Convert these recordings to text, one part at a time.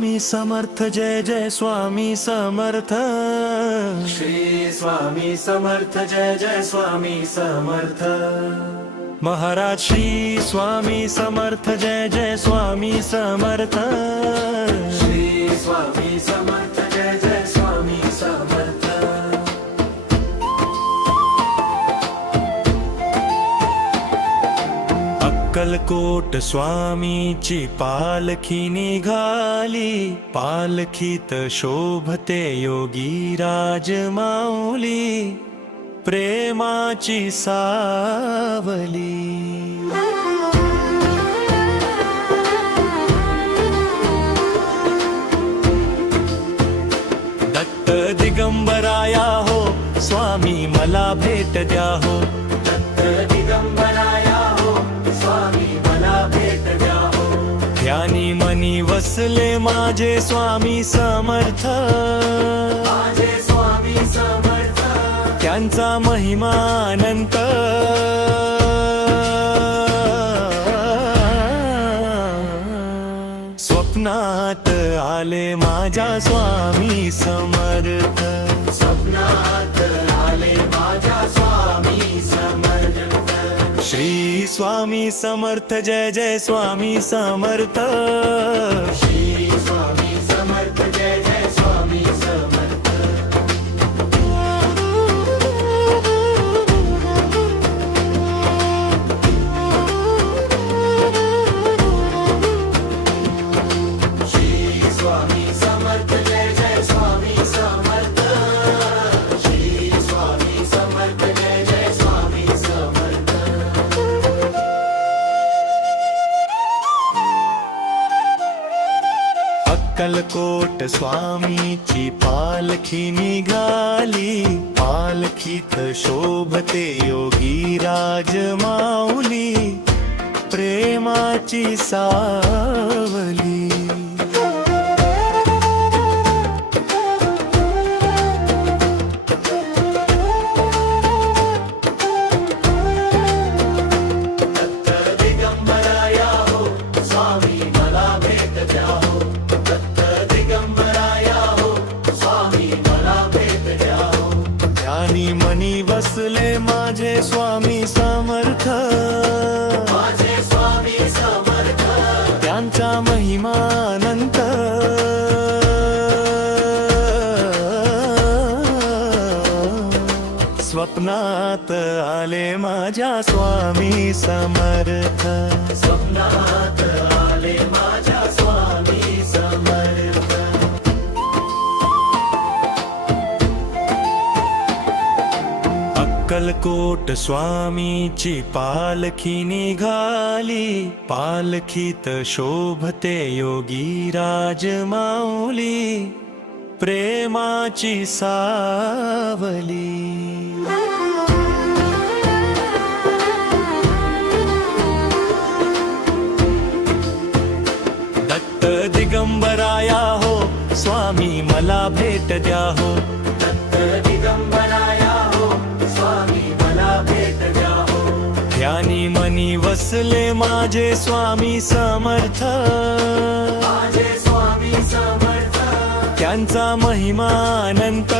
स्वामी समर्थ, जय जय स्वामी समर्थ। श्री स्वामी समर्थ, जय जय स्वामी समर्थ। महाराज श्री स्वामी समर्थ, जय जय स्वामी समर्थ। श्री स्वामी समर्थ, जय जय स्वामी समर्थ। अक्कलकोट स्वामीची पालखी निघाली, पालखीत शोभते योगी राज माऊली, प्रेमाची सावली। दत्त दिगंबराया हो, स्वामी मला भेट द्या हो। दत्त दिगंबराया हो, स्वामी मला भेट द्या हो। ध्यानी मनी वसले माझे स्वामी समर्थ, माझे स्वामी समर्थ। त्यांचा महिमा अनंत। स्वप्नात आले माझ्या स्वामी समर्थ, स्वप्नात आले माझ्या स्वामी समर्थ। श्री स्वामी समर्थ, जय जय स्वामी समर्थ। श्री स्वामी समर्थ, जय जय स्वामी समर्थ। श्री स्वामी समर्थ, जय जय स्वामी समर्थ। श्री स्वामी समर्थ, जय जय स्वामी समर्थ। अक्कलकोट स्वामीची पालखी निघाली, पालखीत शोभते योगी राज माऊली, प्रेमाची सावली। दत्त दिगंबराया हो, स्वामी मला भेट द्या हो। दत्त दिगंबराया हो, स्वामी मला भेट द्या हो। ध्यानी मनी बसले माझे स्वामी समर्थ, माझे स्वामी समर्थ। त्यांचा महिमा अनंत। स्वप्नात आले माझ्या स्वामी समर्थ, स्वप्नात आले माझ्या स्वामी समर्थ। अक्कलकोट स्वामीची पालखी निघाली, पालखीत शोभते योगी राज माऊली, प्रेमाची सावली। दत्त दिगंबराया हो, स्वामी मला भेट द्या हो। दत्त दिगंबराया हो, स्वामी मला भेट द्या हो। ध्यानी मनी वसले माझे स्वामी समर्थ, माझे स्वामी समर्थ। त्यांचा महिमा अनंत।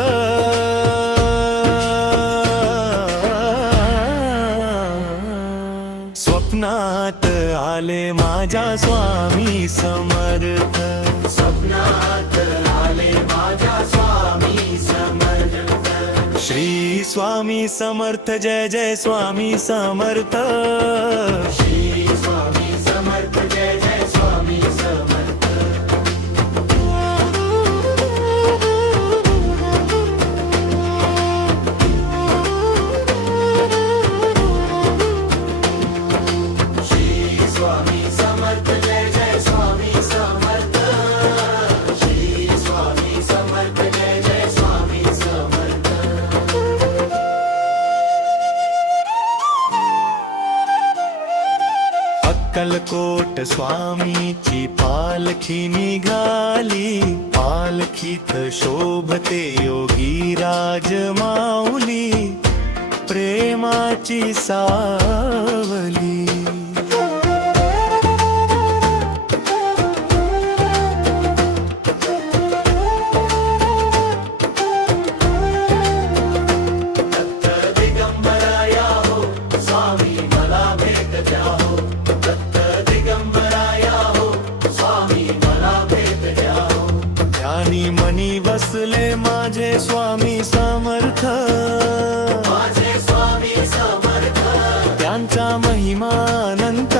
स्वप्नात आले माझ्या स्वामी समर्थ, स्वप्नात आले माझ्या स्वामी समर्थ। श्री स्वामी समर्थ, जय जय स्वामी समर्थ। श्री स्वामी समर्थ, जय जय स्वामी समर्थ। श्री स्वामी समर्थ, जय जय स्वामी समर्थ। श्री स्वामी समर्थ, जय जय स्वामी समर्थ। अक्कलकोट स्वामीची पालखी निघाली, पालखीत शोभते योगी राज माऊली, प्रेमाची सावली। मनी मनी बसले माझे स्वामी समर्थ, माझे स्वामी समर्थ, त्यांचा महिमा अनंत.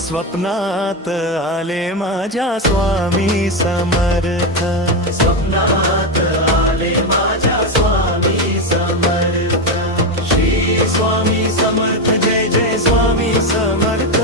स्वप्नात आले माझ्या स्वामी समर्थ, स्वप्नात आले माझ्या स्वामी समर्थ. श्री स्वामी समर्थ, जय जय स्वामी समर्थ.